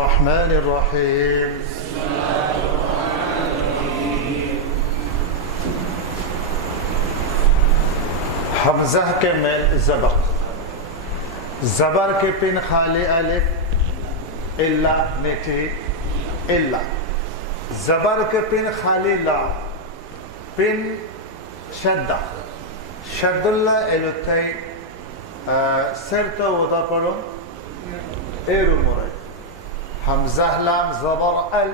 الرحمن الرحيم हमजा के मेल ज़बर ज़बर के पिन खाली अलिफ इल्ला नीति इल्ला ज़बर के पिन खाली ला पिन शद्दा शद्दुल्ला एलुत्तै सरतो वदा पढ़ो एरु मुरे हमजा लाम ज़बर अल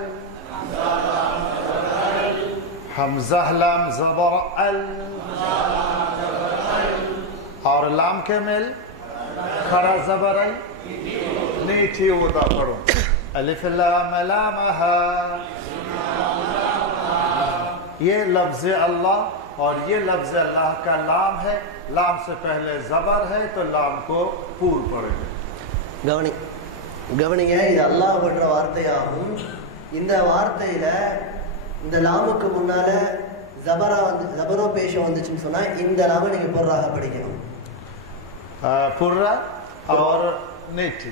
हमजा लाम ज़बर अल और लाम के मेल खड़ा ज़बर आई नीचे वदा पढ़ो अलिफ लाम लाम हा ये लफ्ज़ अल्लाह और ये लफ्ज़ अल्लाह का लाम है लाम से पहले ज़बर है तो लाम को पूर पढ़ेंगे கவனிங்க இது அல்லாஹ் பண்ற வார்த்தையாகும் இந்த வார்த்தையில இந்த லாமுக்கு முன்னால ஜபரோ பேஷ வந்துச்சுன்னு சொன்னா இந்த லாம நீங்க புர்ராக படிக்கணும் पुर्रा और नीति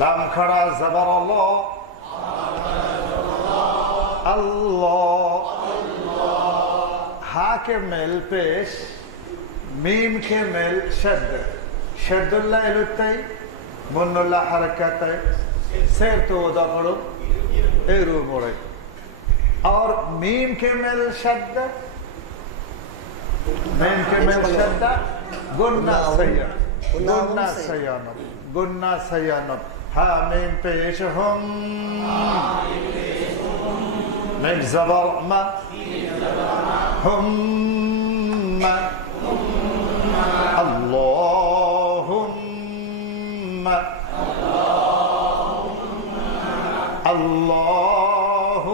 लाम खड़ा ज़बर अल्लाह अल्लाह हा के मेल पेश मीम के मेल शद्द शद्दुल्ला इलुत्तै मुन्नुल्ला हरकतै सेर तो वदा पढ़ो एरु मोड़े और मीम के मेल शद्द मीम के मेल शद्द गुन्ना सयानब हा मीम पेश हम मीम ज़बर मा हम अल्लाहुम्मा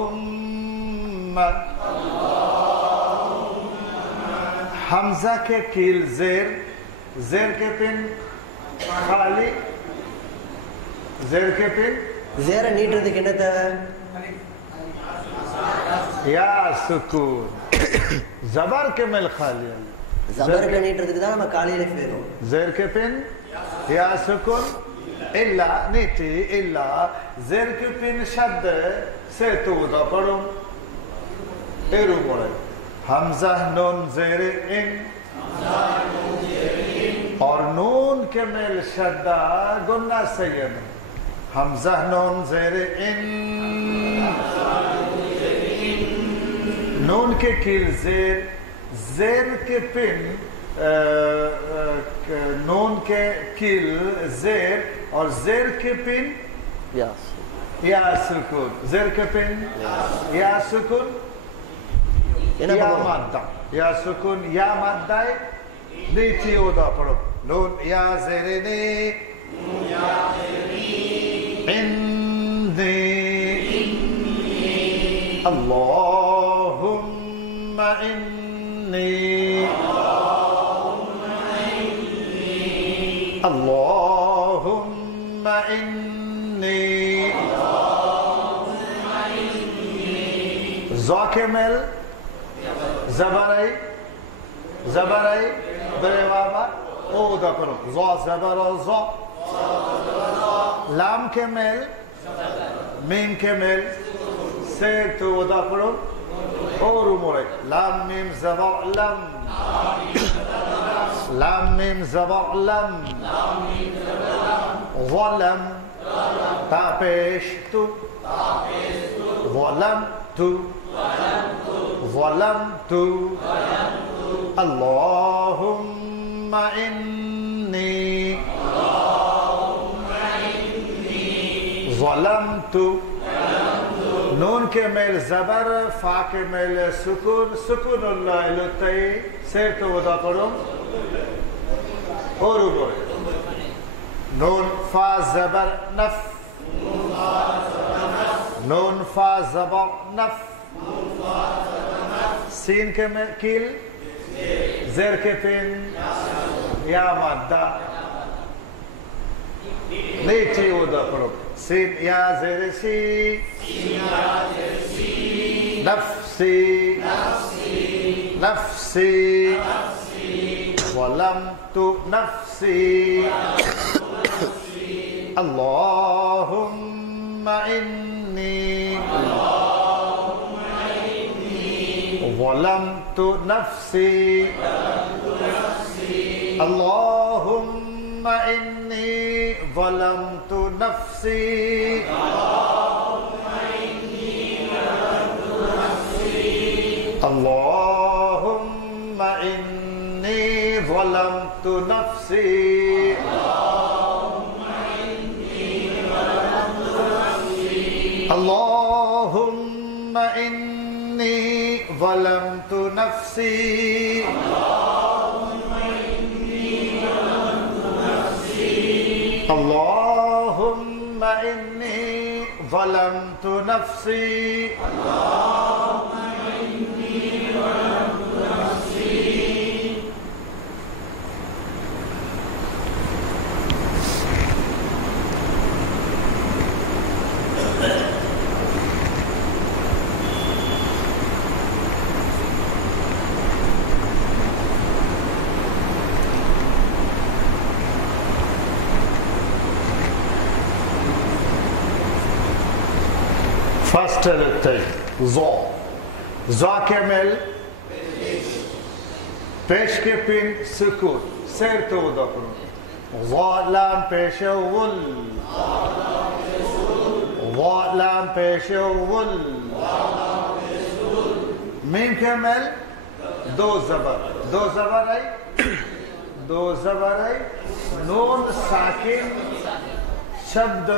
अल्लाहुम्मा हमजा के कील जेर जेर के पिन खाली जेर के पिन जेर நீட்றதுக்கு என்ன தேவை या सुकून ज़बर के मेल खाली ज़बर के நீட்றதுக்கு தான் நம்ம காலி அலிஃப் வேணும் जेर के पिन या सुकून इल्ला नीति इल्ला जेर के पिन शब्द से तो वदा पढ़ो एरु मोड़े हमजा नून जेर इन और नून के मेल शद्दा गुन्ना सय्यद हमजा नून जेर इन नून के कील जेर जेर के पिन नून के कील जेर और जेर के पिन या सुकून जेर के पिन या सुकून या माद्दा या सुकून या माद्दा नीचे वदा पढ़ो नून या जेरनी इन्नी अल्लाहुम्मा इन्नी अल्लाहुम्मा इन्नी ज़ाकिमिल ज़बराई बरे बाबा ओ दा करो ज़ा ज़बर ज़ा लाम के मेल मीम के मेल से तो वदा पढ़ो और उमरे लाम मीम ज़बर लम लाम मीम ज़बर लम ज़लम तापेशतु ज़लमतु ظلمت اللهم إني ظلمت नून के मेल ज़बर फा के मेल सुकून सुकून अल्लाह इलुत्तै से तो वदा पढ़ो और ऊपर नून फा ज़बर नफ नून फा ज़बर नफ सीन के में कील जेर के पिन या माद्दा नीचे वदा पढ़ो सीन या जेर सी नफ्सी नफ्सी ظلمت نفسي اللهم إني ظلمت نفسي اللهم إني ظلمت نفسي اللهم إني ظلمت نفسي اللهم إني ظلمت نفسي اللهم إني ظلمت نفسي First thing, Zo. Zo kemel. Pesh ke pin sukun. Ser to dakru. Zo lam pesh wul. Zo lam pesh wul. Mim kemel. Do zabar. Do zabar hai. Do zabar hai. Noon sakin. Shabd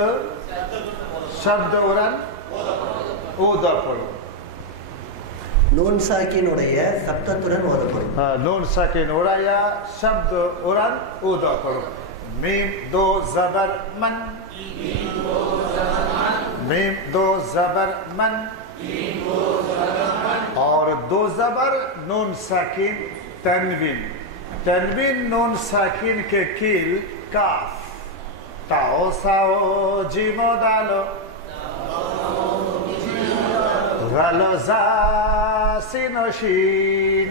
uran. ஓதா படும் noon சாக்கின் உடைய சப்தத்துடன் ஓதப்படும் noon சாக்கின் உடைய शब्द उड़न ஓதா படும் meme दो जबर मन meme दो जबर मन और दो जबर नून साकिन तनवीन तनवीन नून साकिन के कील काफ ताओ साओ जीमो दालो غلظا سینوشین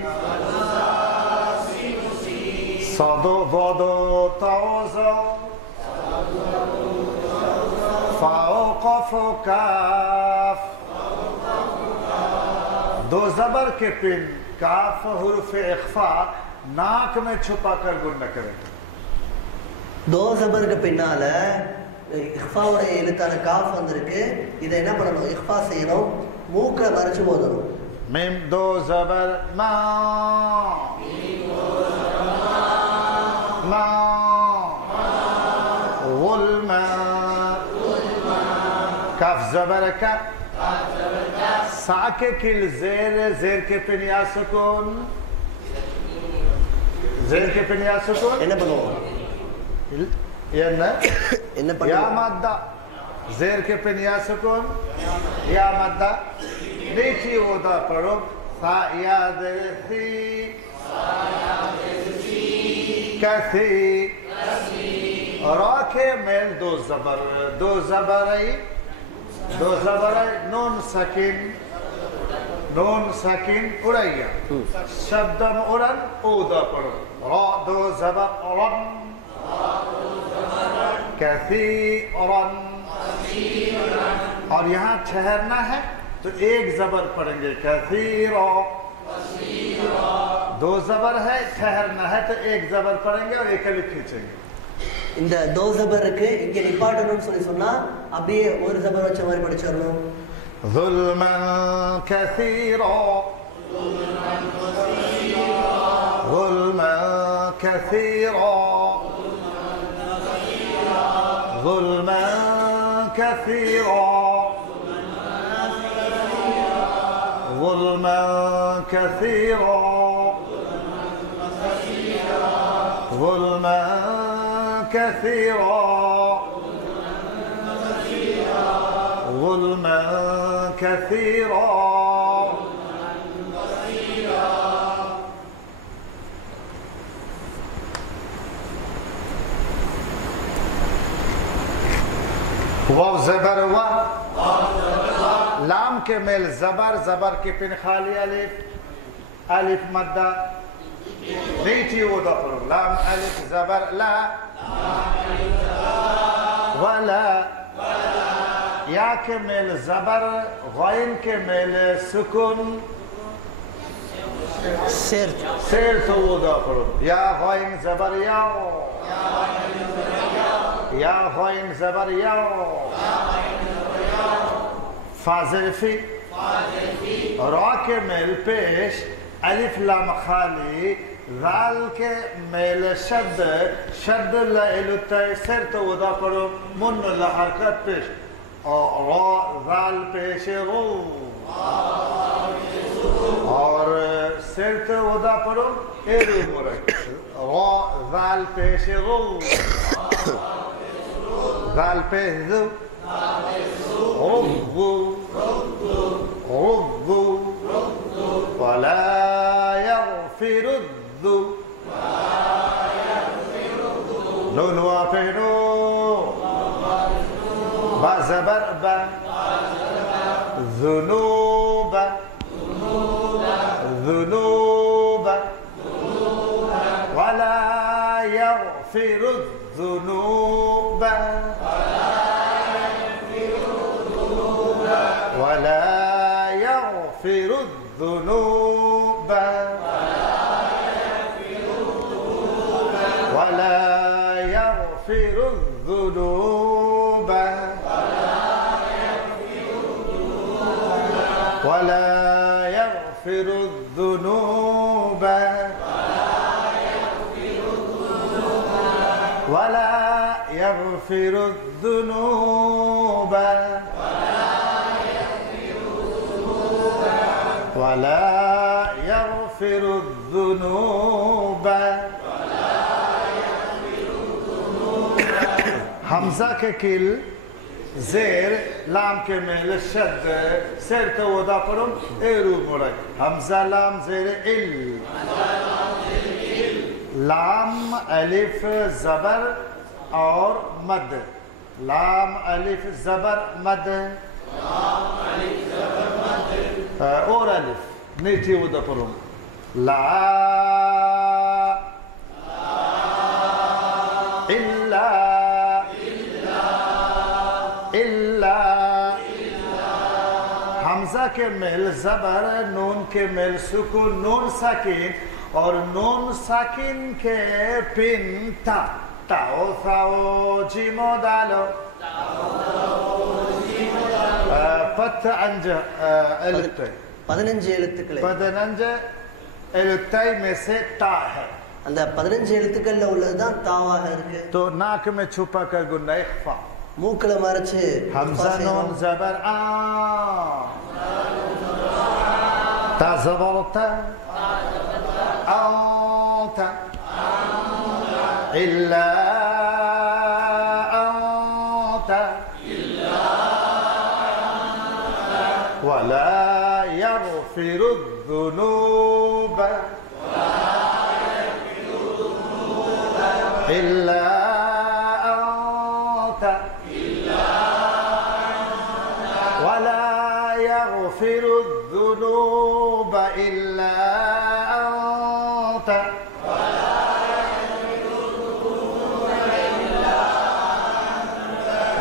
صدو ضدو توزو فاو قف کاف दो जबर के पिन काफ हुर्फ इख्फा नाक में छुपा कर गुण करें दो जबर के पिन्नाல இஃபாவோட எழுத்தான காஃப் வந்திருக்கு இதை என்ன பண்ணணும் இஃபா செய்யணும் மூக்கல மறைச்சு ஓதணும் மீம் दो जबर मा मा गुलमा काफ जबर का साके किल जेर के पिन या सुकून जेर के पिन या सुकून என்ன பண்ணுவோம் என்ன या मद्दा जेर के पिन या सुकून या मद्दा नीचे ओदा पढ़ो सा याद सी कैसी राखे मेल दो जबर नून सकीन उड़ैया शब्दम उड़न ओदा पढ़ो रा दो जबर रन कैसीरन और यहाँ ठहरना है तो एक जबर पढ़ेंगे कैसीरा दो जबर है ठहरना है तो एक जबर पढ़ेंगे और एक अलग खींचेंगे இந்த दो ஜபருக்கு இங்க நிப்பாட்டணும்னு சொன்னா அப்படியே ஒரு ஜபர் வச்ச மாதிரி படிச்சிரணும் ظلما كثيرا ظلما كثيرا ظلما كثيرا ظلما كثيرا ظلما كثيرا ظلما كثيرا वाव जबर वा लाम के मेल जबर के पिन खाली अलिफ मद्दा नीचे वदा पर लाम अलिफ जबर ला वला या के मेल ज़बर ग़ाइन के मेल सुकून सेर तो वदा करो या ग़ाइन ज़बर या ग़ाइन ज़बर फाज़िफ़ी रा के मेल पेश अलिफ लाम खाली ज़ाल के मेल शद लइलुत्ते सिर तो वदा करो मुन ला हरकत पेश और रा ज़ाल पेश रो और सिर तो वदा करो एरू मुरक रा ज़ाल पेश रो ज़ाल पेश रो رضو ولا يغفر الذو نون وافنو با زبر با ذنوب ولا يغفر الذنوب ولا يغفر الذنوب ولا يغفر الذنوب ولا يغفر الذنوب ولا يغفر الذنوب ولا يغفر الذنوب حمزة के किल ज़ेर लाम के मेल शद सिर तो वदा करो एरू मुरक हमजा लाम ज़ेर इल लाम अलिफ ज़बर और मद लाम अलिफ ज़बर मद और अलिफ नीचे वदा करो ला इल्ला हमजा के मेल ज़बर नून के मेल सुकून नून साकिन और नून साकिन के पिन ता ताओ थाओ जीमो दालो पत्त अंज एलुत्ते 15 எழுத்தை में से ता है அந்த 15 எழுத்துக்கள்ல உள்ளதுதான் தாவாக இருக்கு तो नाक में छुपा कर गुन्ना इख्फा மூக்கல மறைச்சு हमजा नून ज़बर आ ता ज़बर ता أنت إلا أنت ولا يغفر الذنوب إلا أنت ولا يغفر الذنوب إلا أنت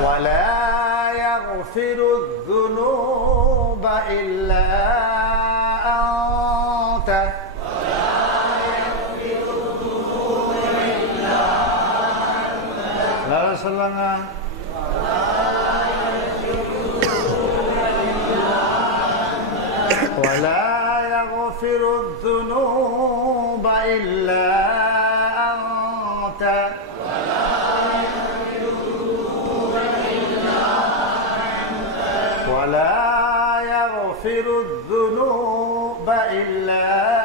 ولا يغفر الذنوب إلا أنت لا رسولنا ولا يغفر الذنوب إلا أنت ولا يغفر الذنوب إلا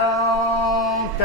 أنت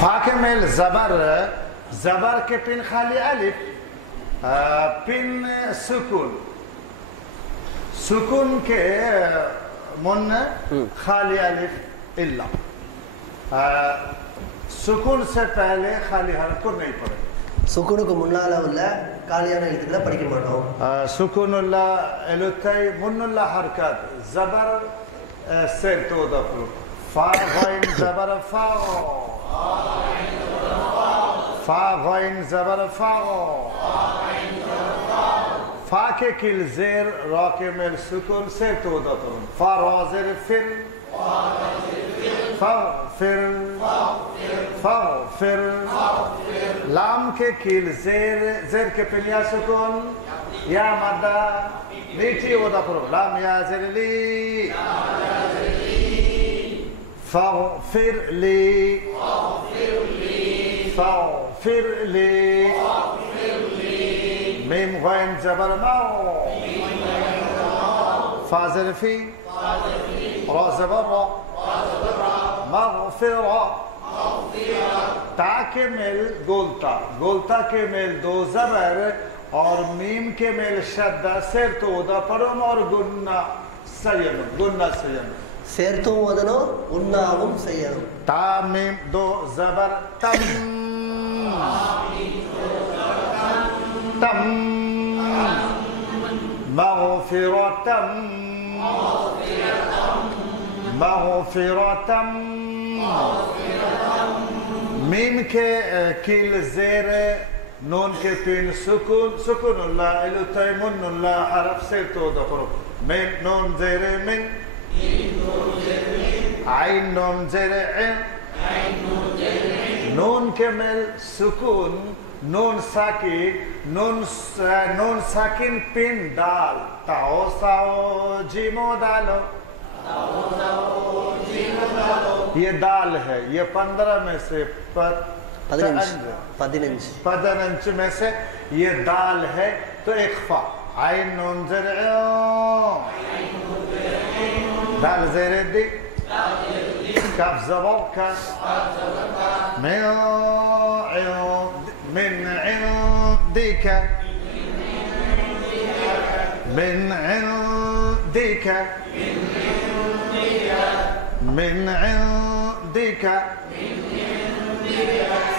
फा के मेल जबर के पिन खाली अलिफ पिन सुकून के मुन खाली अलिफ इल्ला सुकून से पहले खाली हरफ को नहीं पढ़े சுக்குனுக்கு முன்னால உள்ள காலியான எழுத்துக்களை படிக்க மாட்டோம் सुकूनुल्ला एलुताई मुन्नुल्ला हरकत जबर से तो दफरो फा गाइन जबर फा फा गाइन जबर फा फा के किल जेर रा के मेल सुकून से तो दफरो फा रा जेर फिर फिर लाम के किल जेर के पिलिया सुकून या मद्दा नीचे वदा करो लाम या जेर ली फाग़फिर ली मीम गाइन जबर माओ फा जेर फी रा जबर रा मग़फ़िरा ता के मेल गोलता के मेल दो ज़बर और मीम के मेल शद्दा सेर तो उदा परम और गुन्ना सयन சேர்த்தும் ஓதணும் உன்னாவும் செய்யணும் ता मीम दो ज़बर तम मग़फ़िरतम मीम के किल जेर नून के पिन सुकूनुल्लाह इलुताई मुन्नुल्लाह हरफ से तो दफरो मीम नून जेर मिन आइन नून जेर इन नून के मेल सुकून नून साकिन पिन दाल ताओ साओ जीमो दालो ये दाल है ये 15 में से 15 में से ये दाल है तो इख्फा आइन नून ज़र दाल ज़र दी काफ ज़बर का من عندك من عندك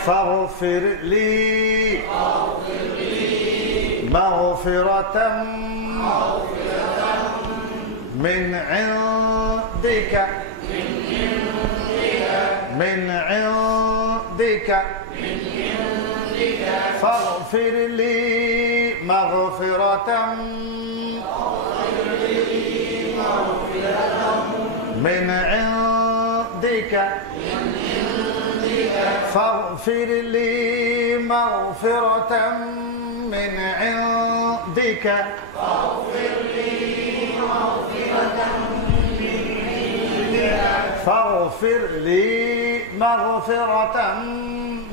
فاغفر لي مغفرة من عندك فاغفر لي مغفرة من عندك فاغفر لي مغفرة من عندك فاغفر لي مغفرة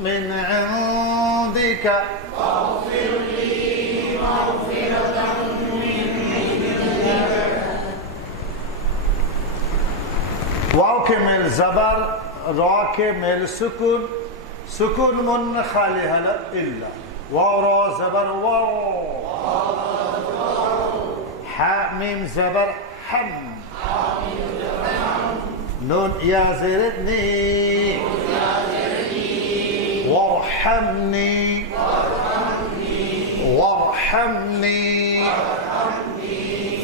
من عندك वाव के मेल जबर रा के मेल सुकून मुन खाली हलत इल्ला वाव रा जबर वाव हा मीम जबर हम नून या ज़ेरनी वरहमनी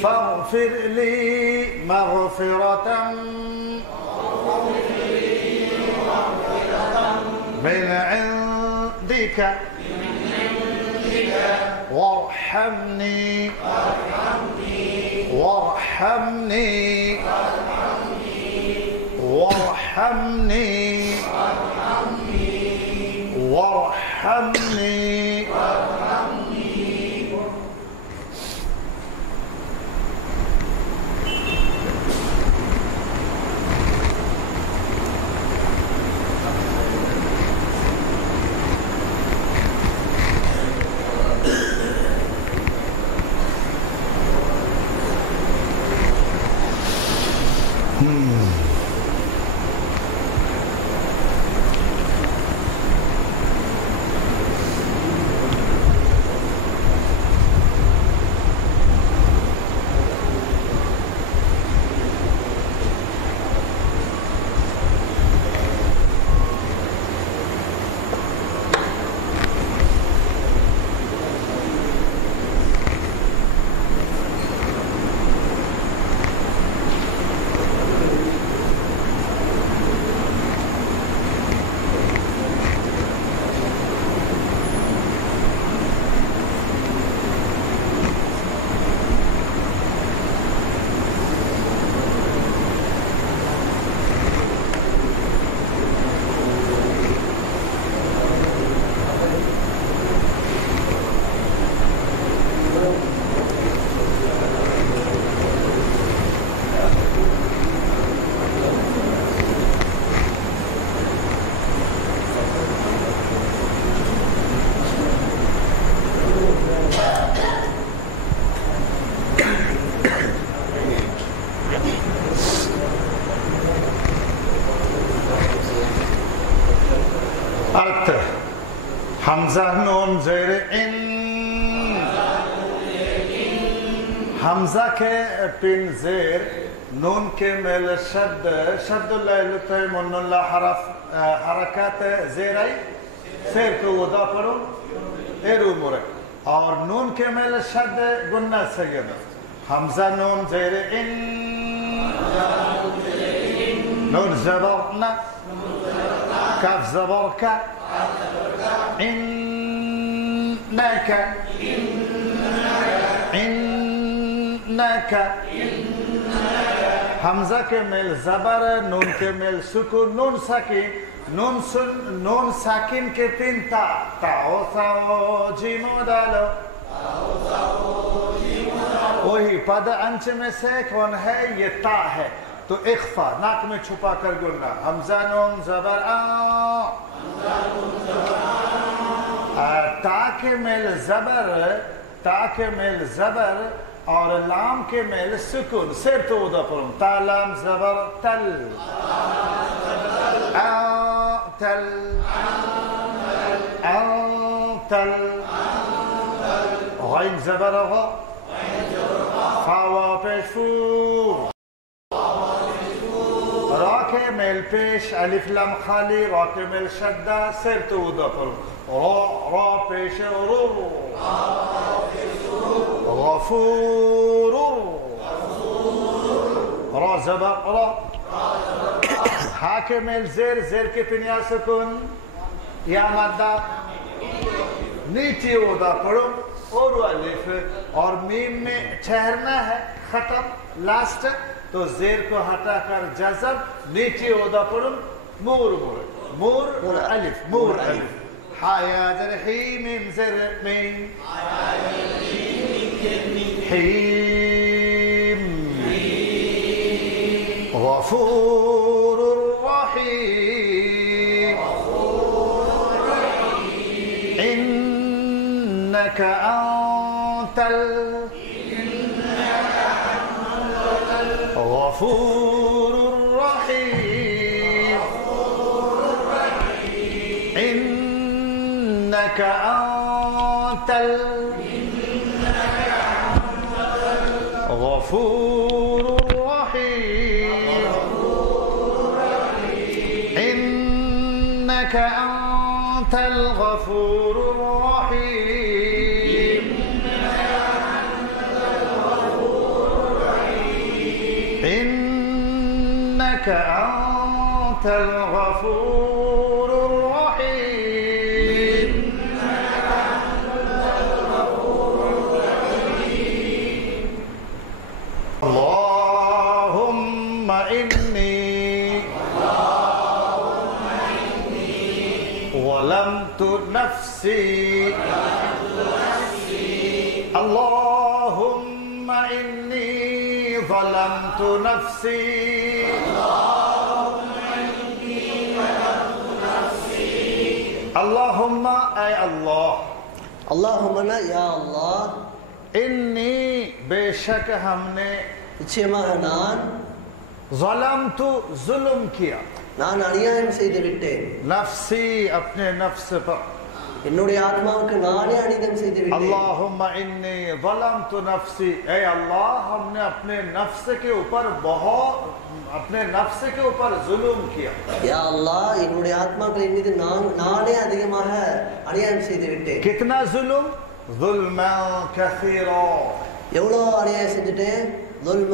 فاغفر لي مغفرة من عندك وارحمني हमजा नून ज़ेर इन, हमजा के पिन ज़ेर नून के मेल शब्द शब्दुल्लाह मुन्नुल्लाह हरफ हरकत ज़ेराई शेर को उदा पढ़ो एरू मुरे और नून के मेल शब्द गुन्ना सैयद हमजा नून ज़ेर इन नून ज़बर न काफ ज़बर का इन्नका इन्नका हमजा के मेल ज़बर नून के मेल सुकून नून साकिन के तीन ता ताओ साओ जीमो डालो वही पद अंश में से कौन है ये ता है तो इख्फा नाक में छुपा कर गुन्ना हमजा नून ज़बर ता के मेल ज़बर और लाम के मेल सुकून सिर तो उदा पढ़ो तालाम ज़बर तल तल तल غين ज़बर غ फावा पेश फू रा के मेल पेश अलिफ लाम खाली रा के मेल शद्दा सिर तो उदा पढ़ो रा पेश रू غفور را زبر را حاكم الزير زير के पिनिया सुकून या मद्दा नीचे उदा पढ़ो और अलिफ और मीम में ठहरना है खत्म लास्ट तो जेर को हटाकर जज़ब नीचे उदा पढ़ो मूर अलिफ मूर अलिफ हाया जरही मीम ज़र मीम حيم غفور رحيم إنك أنت غفور رحيم إنك أنت غفور رحيم إنك أنت الغفور الرحيم إنك أنت الغفور الرحيم اللهم إني ظلمت نفسي اللهم إني ظلمت نفسي اللهم أي الله اللهم يا الله इन्नी बेशक हमने நிச்சயமாக நான் ज़लम तो जुल्म किया நான் அநியாயம் செய்து விட்டேன் नफ्सी अपने नफ्स पर என்னுடைய ஆத்மாவுக்கு நானே அநியாயம் செய்து விட்டேன் अल्लाहुम्मा इन्नी ज़लमतु नफ्सी ऐ अल्लाह हमने अपने नफ्स के ऊपर जुल्म किया या अल्लाह என்னுடைய ஆத்மாவின் மீது நானே அதிகமாக அநியாயம் செய்து விட்டேன் कितना जुल्म ज़ुल्मा कसीरा எவ்வளவு அநியாயம் செஞ்சுட்டேன் ज़ुल्म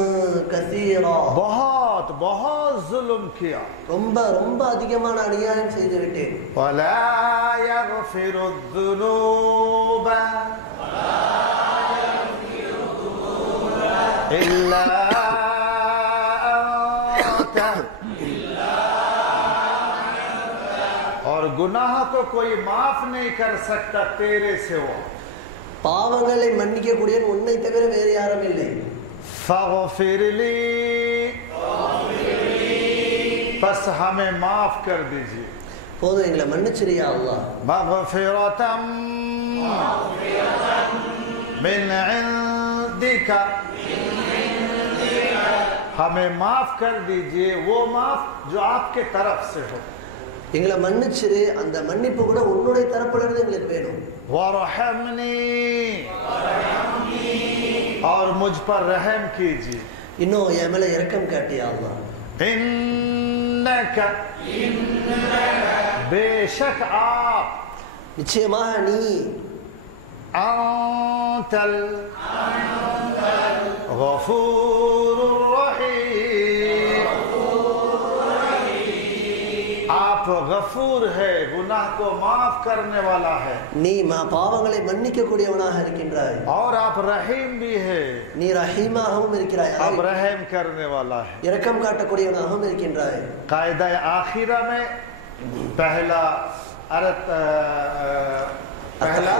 कसीरा बहुत बहुत जुल्म किया ரொம்ப ரொம்ப அதிகமான அநியாயம் செய்து விட்டேன் वला यग़फिरु ज़ुनूब इल्ला अंत और गुनाह को कोई माफ नहीं कर सकता तेरे सिवा பாவங்களை மன்னிக்க கூடியவன் உன்னை தவிர வேறு யாரும் இல்லை फ़ग़फ़िर ली बस हमें माफ कर दीजिए போதும் எங்களை மன்னிச்சிரு யா அல்லாஹ் मग़फ़िरतम मिन इंदिक हमें माफ कर दीजिए वो माफ जो आपके तरफ से हो எங்களை மன்னிச்சிரு, அந்த மன்னிப்பு கூட உன்னுடைய தரப்புல இருந்து எங்களுக்கு வேணும். वरहमनी और मुझ पर रहम कीजिए. இன்னும் என் மேல இரக்கம் காட்டியா அல்லாஹ். इन्नक बेशक आप நிச்சயமாக நீ अंतल गफूरुर रहीम. आप गफूर है, गुनाह को माफ करने वाला है. நீ பாவங்களை மன்னிக்க கூடியவனாக இருக்கின்றாய். और आप रहीम भी है, நீ ரஹீமாகவும் இருக்கிறாய். आप रहम करने वाला है, இரக்கம் காட்டக்கூடியவனாகவும் இருக்கின்றாய். कायदा आखिरा में पहला अर्थ पहला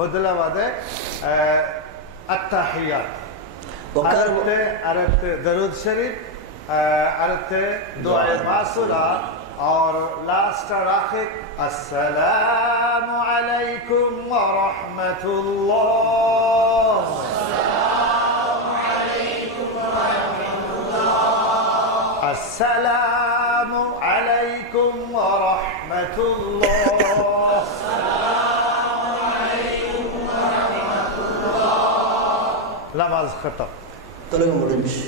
முதலாவது अत्तहियात, अर्थ दरूद शरीफ, अर्थ दुआए मासूला और लास्ट और आखिर अस्सलामु अलैकुम व रहमतुल्लाह. अस्सलामु अलैकुम व रहमतुल्लाह. नमाज खत्म. தொழுகை முடிஞ்சு.